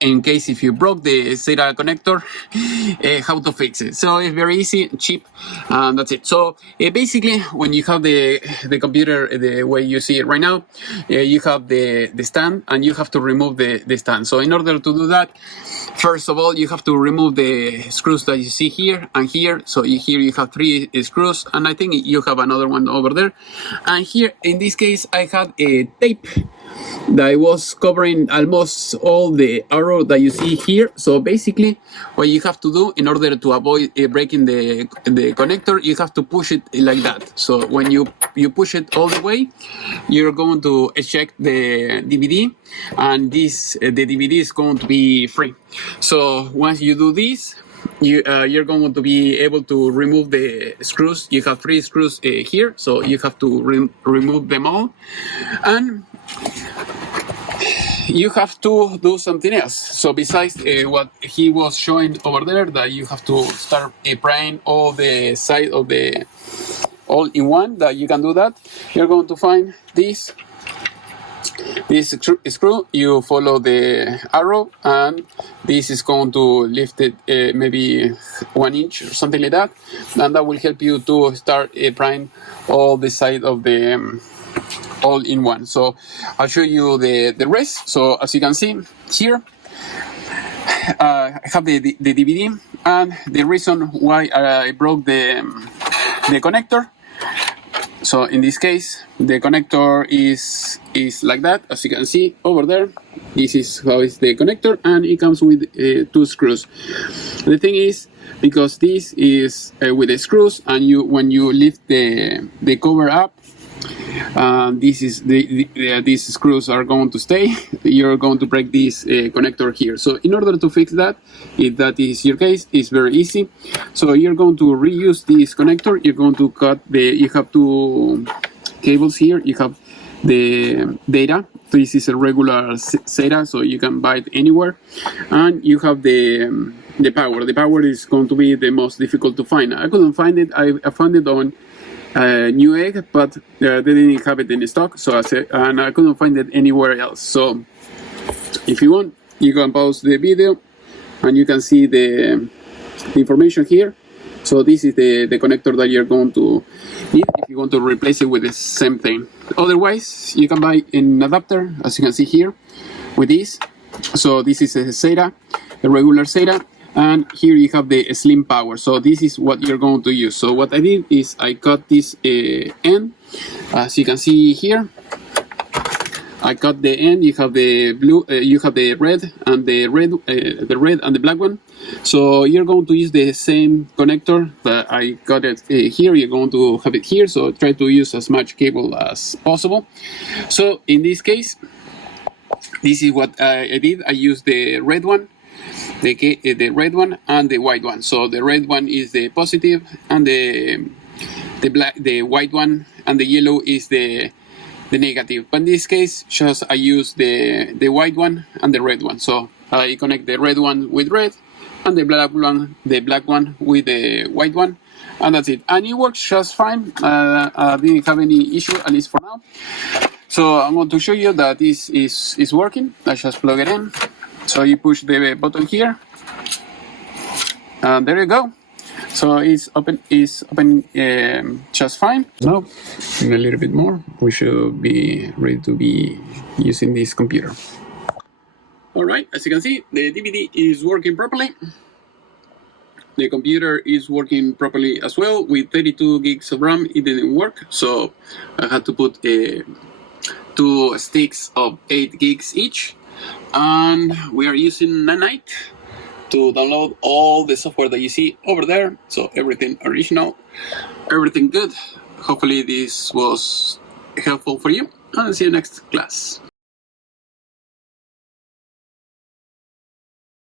in case if you broke the SATA connector, how to fix it. So it's very easy, cheap, and that's it. So basically, when you have the computer the way you see it right now, you have the stand, and you have to remove the stand. So in order to do that, first of all, you have to remove the screws that you see here and here. So here you have 3 screws, and I think you have another one over there. And here, in this case, I had a tape that was covering almost all the arrow that you see here. So basically, what you have to do in order to avoid breaking the connector, you have to push it like that. So when you push it all the way, you're going to eject the DVD, and the DVD is going to be free. So once you do this, you're going to be able to remove the screws. You have 3 screws here, so you have to remove them all, and you have to do something else. So besides what he was showing over there, that you have to start prying all the side of the all-in-one, that you can do that. You're going to find this screw. You follow the arrow, and this is going to lift it maybe 1 inch or something like that, and that will help you to start prying all the side of the all-in-one. So I'll show you the rest. So as you can see here, I have the DVD, and the reason why I broke the connector. So in this case, the connector is like that, as you can see over there. This is how is the connector, and it comes with 2 screws. The thing is, because this is with the screws, and when you lift the cover up, these screws are going to stay. You're going to break this connector here. So in order to fix that, if that is your case, it's very easy. So you're going to reuse this connector. You're going to cut you have 2 cables here. You have the data. This is a regular SATA, so you can buy it anywhere. And you have the power. The power is going to be the most difficult to find. I couldn't find it. I found it on Newegg, but they didn't have it in stock, so and I couldn't find it anywhere else. So if you want, you can pause the video and you can see the information here. So this is the connector that you're going to need if you want to replace it with the same thing. Otherwise, you can buy an adapter, as you can see here, with this. So this is a SATA, a regular SATA. And here you have the slim power. So this is what you're going to use. So what I did is I cut this end, as you can see here. I cut the end. You have the blue, you have the red and the red and the black one. So you're going to use the same connector, but I got it here. You're going to have it here. So try to use as much cable as possible. So in this case, this is what I did. I used the red one. The red one and the white one. So the red one is the positive, and the white one and the yellow is the negative. But in this case, just I use the white one and the red one. So I connect the red one with red, and the black one with the white one, and that's it. And it works just fine. I didn't have any issue, at least for now. So I'm going to show you that this is working. I just plug it in. So you push the button here, and there you go. So it's open just fine. Now, in a little bit more, we should be ready to be using this computer. All right, as you can see, the DVD is working properly. The computer is working properly as well. With 32 gigs of RAM, it didn't work, so I had to put 2 sticks of 8 gigs each. And we are using Nanite to download all the software that you see over there. So everything original, everything good. Hopefully this was helpful for you, and see you next class.